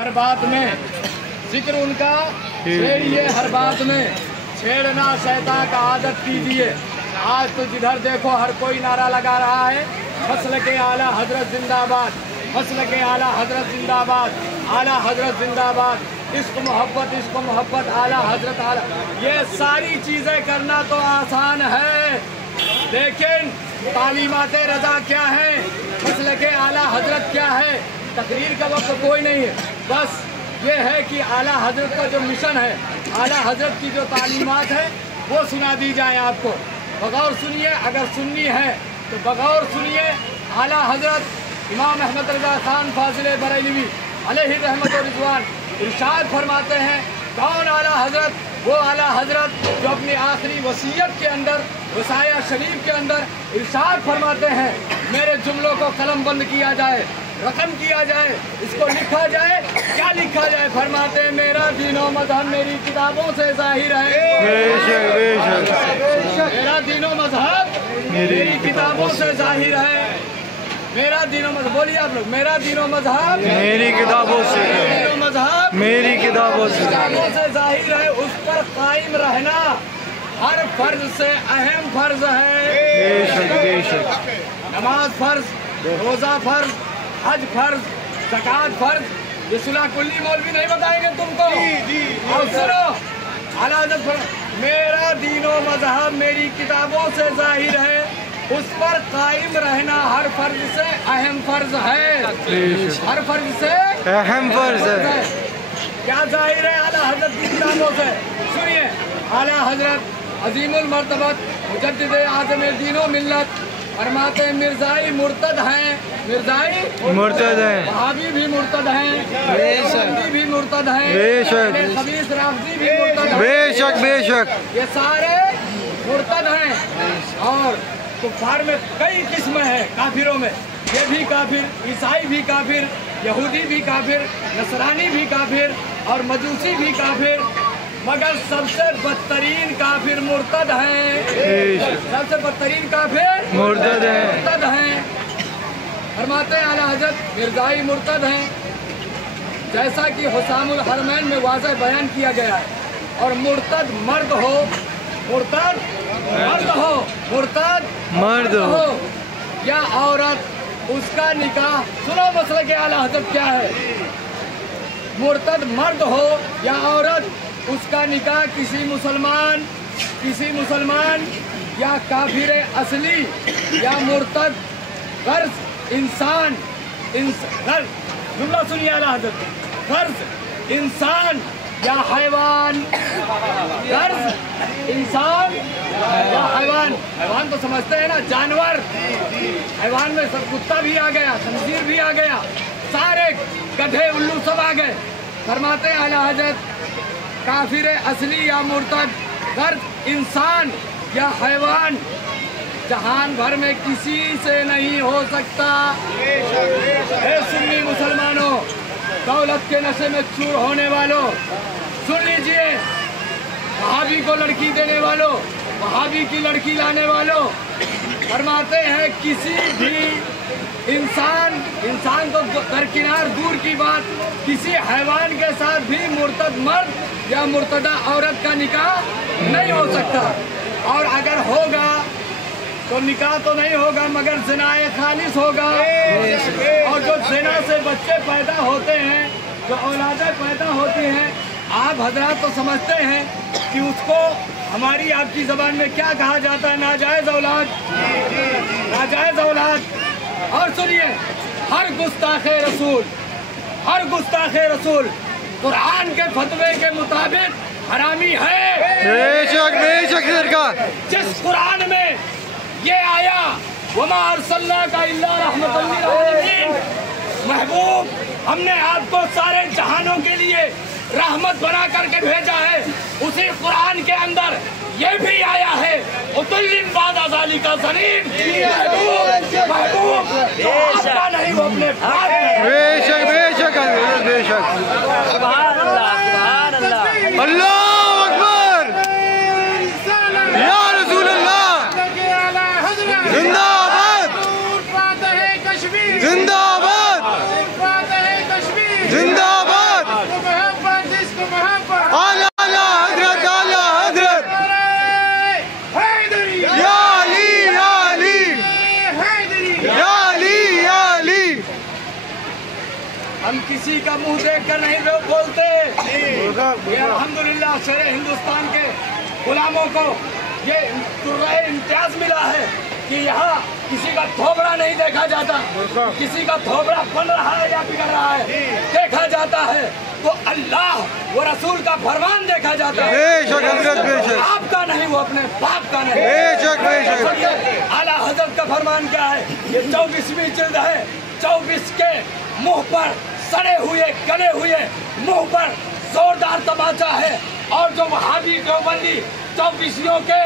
हर बात में जिक्र उनका छेड़िए, हर बात में छेड़ना शैतान का आदत कीजिए। आज तो जिधर देखो हर कोई नारा लगा रहा है, मसल के आला हजरत जिंदाबाद, मसल के आला हजरत जिंदाबाद, आला हजरत जिंदाबाद, इश्क मोहब्बत आला हजरत आला। ये सारी चीजें करना तो आसान है, लेकिन तालीमात रजा क्या है, मसल के आला हजरत क्या है, तकरीर का वक्त कोई नहीं है। बस ये है कि आला हजरत का जो मिशन है, आला हजरत की जो तालीमात है वो सुना दी जाए आपको। बगौर सुनिए, अगर सुननी है तो बगौर सुनिए। आला हजरत इमाम अहमद रजा खान फाजिल बरेलवी अलैहि रहमत व रिज़वान इरशाद फरमाते हैं, कौन आला हजरत? वो आला हजरत जो अपनी आखिरी वसीयत के अंदर, वसाया शरीफ के अंदर इरशाद फरमाते हैं, मेरे जुमलों को कलम बंद किया जाए, रकम किया जाए, इसको लिखा जाए। क्या लिखा जाए? फरमाते हैं, मेरा दीनो मजहब मेरी किताबों से जाहिर है। मेरा दीनो मजहब मेरी किताबों से जाहिर है। मेरा दीनो मजहब, बोलिए आप लोग, मेरा दीनो मजहब मेरी किताबों से, दीनो मजहब मेरी किताबों से जाहिर है। उस पर कायम रहना हर फर्ज से अहम फर्ज है। बेशक बेशक। नमाज फर्ज, रोजा फर्ज, हज फर्ज, ज़कात फर्ज। ये सुलह कुल्ली मौलवी नहीं बताएंगे तुमको। और सुनो, आला हज़रत मेरा दीनो मजहब मेरी किताबों से जाहिर है, उस पर कायम रहना हर फर्ज से अहम फर्ज है। हर फर्ज से अहम फर्ज है। क्या जाहिर है आला हज़रत की किताबों से? सुनिए, आला हज़रत अजीमुल मर्तबत मुजद्दिद आज़म दीनो मिल्लत फरमाते हैं, मिर्जाई मुर्तद हैं, मिर्जाई मुर्तद हैं, वहाबी भी मुर्तद हैं, बंदी भी मुर्तद हैं, बेशक, खबीस राफजी भी मुर्तद हैं, बेशक बेशक। ये सारे मुर्तद हैं। और कुफार में कई किस्म है, काफिरों में ये भी काफिर, ईसाई भी काफिर, यहूदी भी काफिर, नसरानी भी काफिर और मजूसी भी काफिर, मगर सबसे बदतरीन काफिर मुर्तद हैं। सबसे बदतरीन काफिर मुर्तद हैं। फरमाते हैं आला हज़रत मिर्जाई मुर्तद हैं, जैसा कि हुसामुल हरमैन में वाज़ह बयान किया गया है। और मुर्तद मर्द हो, मुर्तद मर्द हो, मुर्तद मर्द हो या औरत, उसका निकाह, सुनो मसले के आला हज़रत क्या है। मुर्तद मर्द हो या औरत, उसका निकाह किसी मुसलमान या काफिर असली या मुर्तद गर्ज इंसान, जुमला सुनिए आला हज़रत, गर्ज इंसान या हैवान, गर्ज इंसान या हैवान। हैवान तो समझते हैं ना, जानवर। हैवान में सब कुत्ता भी आ गया, खंजीर भी आ गया, सारे गधे उल्लू सब आ गए। फरमाते हैं आला हज़रत, काफिर असली या मुर्तद गर्ज इंसान या हैवान जहान भर में किसी से नहीं हो सकता। ए सुन्नी मुसलमानों, दौलत के नशे में चूर होने वालों, सुन लीजिए, वहाबी को लड़की देने वालों, वहाबी की लड़की लाने वालों, फरमाते हैं किसी भी इंसान को दरकिनार दूर की बात, किसी हैवान के साथ भी मुर्तद मर्द या मुर्तदा औरत का निकाह नहीं हो सकता। और अगर होगा तो निकाह तो नहीं होगा मगर ज़िनाए खालिस होगा। और जो ज़िना से बच्चे पैदा होते हैं, जो औलादें पैदा होती हैं, आप हजरात तो समझते हैं कि उसको हमारी आपकी ज़बान में क्या कहा जाता है, नाजायज़ औलाद, नाजायज़ औलाद। और सुनिए, हर गुस्ताखे रसूल कुरान के फतवे के मुताबिक हरामी है। बेशक बेशक सरकार। जिस कुरान में ये आया, वमा अरसलनाका इल्ला रहमतल लिल आलमीन, महबूब हमने आपको सारे जहानों के लिए रहमत बना करके भेजा है, उसी कुरान के अंदर ये भी आया है, उतुल्लिन बादा ज़ालिका ज़नीन, महबूब जो आपका नहीं वो अपने बेशक बेशक बेशक। अल्लाह अकबर, या रसूल अल्लाह, जिंदाबाद जिंदाबाद जिंदाबाद। का मुंह देख कर नहीं लोग बोलते। ये अल्हम्दुलिल्लाह शेर हिंदुस्तान के गुलामों को ये दुर्राए इम्तियाज मिला है कि यहाँ किसी का थोबड़ा नहीं देखा जाता, किसी का थोबड़ा बन रहा है या बिगड़ रहा है देखा जाता है तो अल्लाह वो रसूल का फरमान देखा जाता है। बेशक हजरत, बेशक आपका नहीं, वो अपने बाप का नहीं। बेशक बेशक। आला हजरत का फरमान क्या है? ये 24वीं जिल्द है। 24 के मुंह पर सड़े हुए गले हुए मुंह पर जोरदार तमाचा है और जो वहाबी देवबंदी 24 के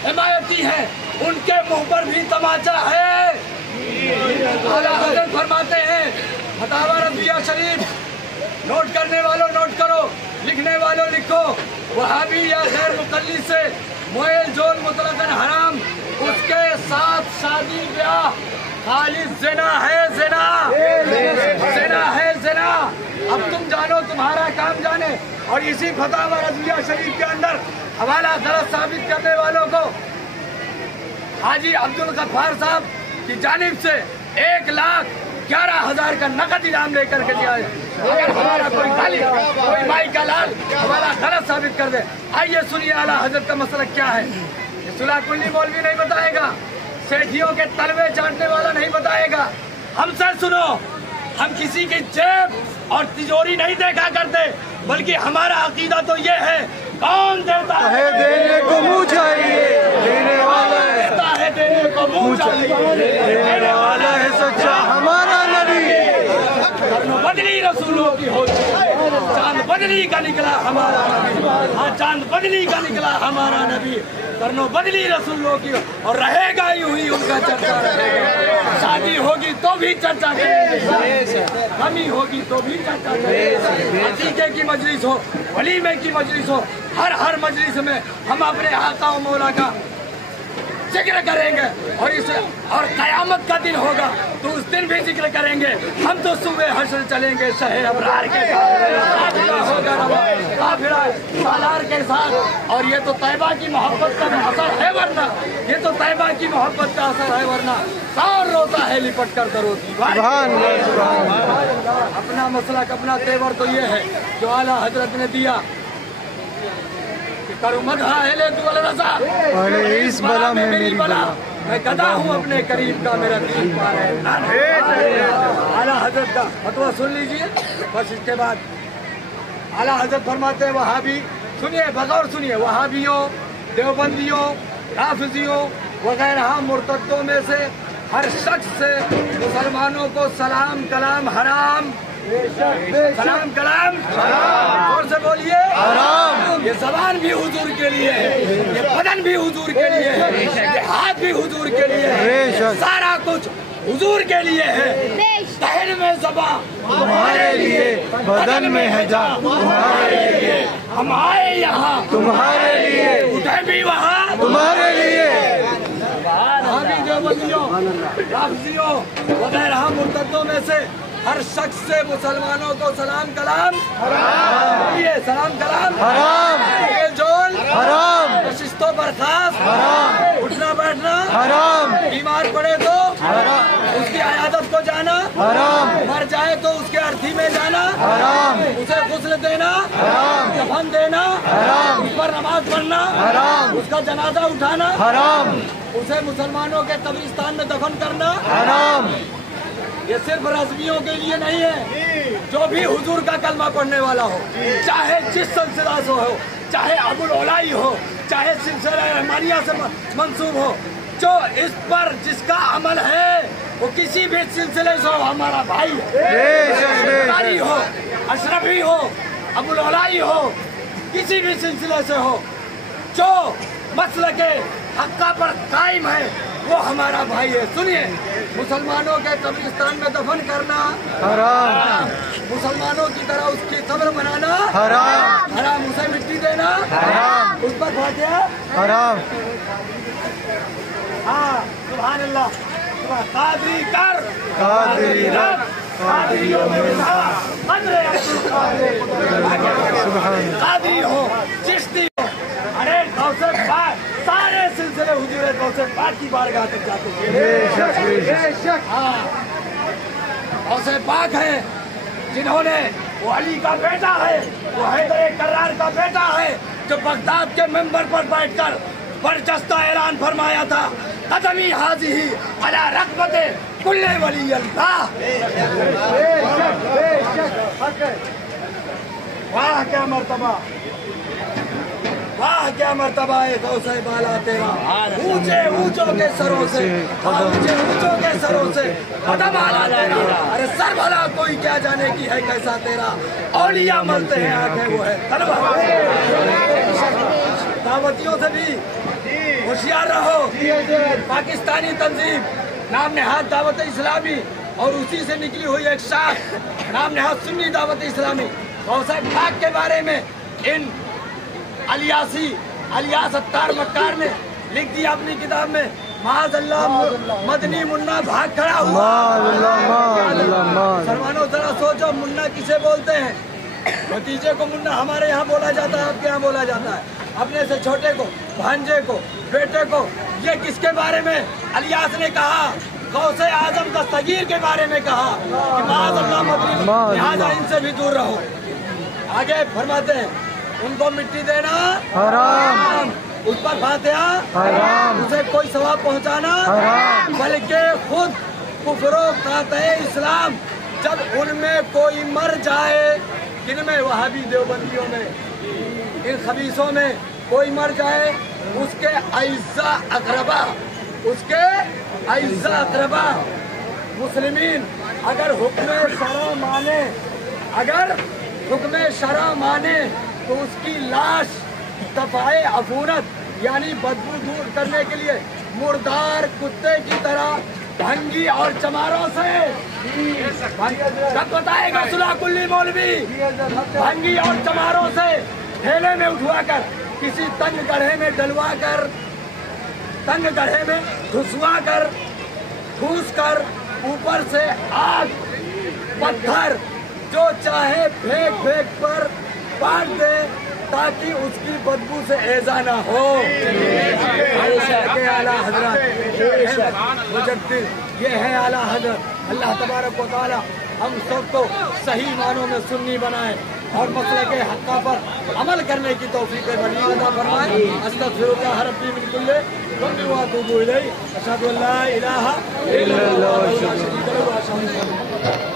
हिमायती हैं उनके मुंह पर भी तमाचा है। आला हजरत फरमाते हैं फतावा रज़िया शरीफ, नोट करने वालों नोट करो, लिखने वालों लिखो, वहाबी या गैर मुक़ल्लिद से मोयल जोल मुतलकन हराम, उसके साथ शादी ब्याह खालिद ज़िना है, ज़िना ज़िना है, ज़िना। अब तुम जानो, तुम्हारा काम जाने। और इसी फतावा रज़िया शरीफ के अंदर हवाला गलत साबित करने वालों को हाजी अब्दुल गफ्फार साहब की जानिब से 1,11,000 का नकद इनाम लेकर के दिया है। अगर हमारा कोई खाली कोई भाई का लाल हमारा गलत साबित कर दे। आइए सुनिए आला हजरत का मसला क्या है। सुलह कुल्ली मौलवी नहीं बताएगा, सेठियों के तलवे चाटने वाला नहीं बताएगा। हमसे सुनो, हम किसी की जेब और तिजोरी नहीं देखा करते, बल्कि हमारा अकीदा तो ये है, कौन देता है देने को मुँह चाहिए, देने वाला है देने को मुँह चाहिए, देने वाला है सच्चा हमारा नबी। बदली रसूलों की हो, चांद बदली का निकला हमारा नबी। हाँ, चांद बदली का निकला हमारा नबी। करनो बदली रसूलों की और रहेगा यूं ही उनका चर्चा रहेगा। शादी होगी तो भी चर्चा करेंगे, कमी होगी तो भी चर्चा करेंगे। अकीके की मजलिस हो, वलीमे की मजलिस हो, हर मजलिस में हम अपने आका और मौला का जिक्र करेंगे। और कयामत का दिन होगा तो उस दिन भी जिक्र करेंगे। हम तो सुबह हश्र चलेंगे शहे अबरार के साथ, होगा काफिला सालार के साथ। और ये तो तैबा की मोहब्बत का असर है, वरना ये तो तैबा की मोहब्बत का असर है, वरना कौन रोता है लिपट कर दरोती। अपना मसला अपना तेवर तो ये है जो आला हजरत ने दिया, करूँ मदहा अहले दुअल रज़ा, इस बला में मेरी बला, मैं गदा हूँ अपने करीब का, मेरा दीन पार है। आला हजरत का फतवा सुन लीजिए, बस इसके बाद आला हजरत फरमाते हैं वहाबी, सुनिए बगौर सुनिए, वहाबियों, देवबंदियों, राफिजियों वगैरह मुर्तद्दों में से हर शख्स से मुसलमानों को सलाम कलाम हराम, सलाम कलाम और से बोलिए हराम। ये जबान भी हुजूर के लिए है, ये बदन भी हुजूर के लिए है, ये हाथ भी हुजूर के लिए है, सारा कुछ हुजूर के लिए है। तहन में ज़बान तुम्हारे लिए, बदन में है जान तुम्हारे लिए। हम आए यहाँ तुम्हारे लिए, उठे भी वहाँ तुम्हारे लिए। देवबंदियों, राफिजियों वगैरह मुर्तद्दों में से हर शख्स से मुसलमानों को सलाम कलाम हराम, ये सलाम कलाम हराम, जोल हराम, नशिस्तों बर्खास्त हराम, उठना बैठना हराम, बीमार पड़े तो हराम, उसकी अयादत को जाना हराम, मर जाए तो उसके अर्थी में जाना हराम, उसे गुस्ल देना हराम, दफन देना हराम, उस पर नमाज पढ़ना हराम, उसका जनाजा उठाना हराम, उसे मुसलमानों के कब्रिस्तान में दफन करना हराम। ये सिर्फ रज़वियों के लिए नहीं है, जो भी हुजूर का कलमा पढ़ने वाला हो, चाहे जिस सिलसिला से हो, चाहे अबुल ओलाई हो, चाहे सिलसिला रहमानिया से मंसूब हो, जो इस पर जिसका अमल है वो किसी भी सिलसिले से हो, हमारा भाई है, हो अशरफी हो, अबुल ओलाई हो, किसी भी सिलसिले से हो, जो मसले के हक्का पर कायम है वो हमारा भाई है। सुनिए, मुसलमानों के कब्रिस्तान में दफन करना हराम, मुसलमानों की तरह उसकी कब्र बनाना हराम, हराम, उसे मिट्टी देना हराम, उस पर फातिहा हराम। हाँ, सुभान अल्लाह, कादरी कर कादरी रब, कादरियों में कादरी हो, चिश्ती हो, अरे गौसे पाक, सारे सिलसिले हुजूर गौसे पाक की बारगाह तक जाते हैं। हाँ, गौसे पाक है जिन्होंने वो अली का बेटा है, वो हैदर करार का बेटा है, जो बगदाद के मेंबर पर बैठकर बरजस्ता ऐलान फरमाया था, कदमी हाज़िही अला रग़बते कुल्ले वली अल्लाह। वाह क्या मर्तबा, वाह क्या मर्तबा है गौसे बाला तेरा, ऊंचे ऊंचों के सरों से, ऊंचे ऊंचों के सरों से कदम आला तेरा। अरे सर भला कोई क्या जाने की है कैसा तेरा, औलिया मलते हैं आंखें वो है तलवा। दावतियों से भी होशियार रहो। पाकिस्तानी तंजीम नाम नेहाद दावत इस्लामी और उसी से निकली हुई एक शाख नाम नेहाद सुन्नी दावत इस्लामी गौसे पाक के बारे में इन अलियास अत्तार मक्कार ने लिख दिया अपनी किताब में, माज़अल्लाह मदनी मुन्ना भाग खड़ा हुआ। सरवानो जरा सोचो, मुन्ना किसे बोलते हैं? भतीजे को मुन्ना हमारे यहाँ बोला जाता है, आपके यहाँ बोला जाता है। अपने से छोटे को, भांजे को, बेटे को, ये किसके बारे में अलियास ने कहा? गौसे आजम दस्तगीर के बारे में कहा कि माज़अल्लाह मदनी, लिहाजा इनसे भी दूर रहो। आगे फरमाते हैं, उनको मिट्टी देना हराम, उस पर फातिहा हराम, उसे कोई सवाब पहुंचाना हराम, बल्कि खुद कुफ्रो काते इस्लाम जब उनमें कोई मर जाए, किनमें? वहाबी देवबंदियों में, इन खबीसों में कोई मर जाए, उसके अइज़्ज़ा अक़रबा, उसके अइज़्ज़ा अक़रबा मुस्लिमीन अगर हुक्म शरअ माने, अगर हुक्म शरअ माने तो उसकी लाश दफ़ाए अफूनत यानी बदबू दूर करने के लिए मुर्दार कुत्ते की तरह भंगी और चमारों से, कब बताएगा सुलह कुल्ली मौलवी, भंगी और चमारों से ठेले में उठवाकर किसी तंग गड्ढे में डलवा कर, तंग गड्ढे में घुसवा कर, ठूस कर ऊपर से आग पत्थर जो चाहे फेंक फेंक पर बांट दे ताकि उसकी बदबू से ऐजा ना हो। आला हजरत मुजद्दिद, ये है आला हजरत। अल्लाह तबारक व तआला हम सबको सही मानों में सुन्नी बनाए और मसले के हक़ पर अमल करने की तौफीक बड़ी अता फरमाए। अस्तग़फिरुल्लाह रब्बी मिन कुल्लि ज़ंबिन व अतूबु इलैहि, अशहदु अल्ला इलाहा इल्लल्लाह व अशहदु अन्ना मुहम्मदन रसूलुल्लाह।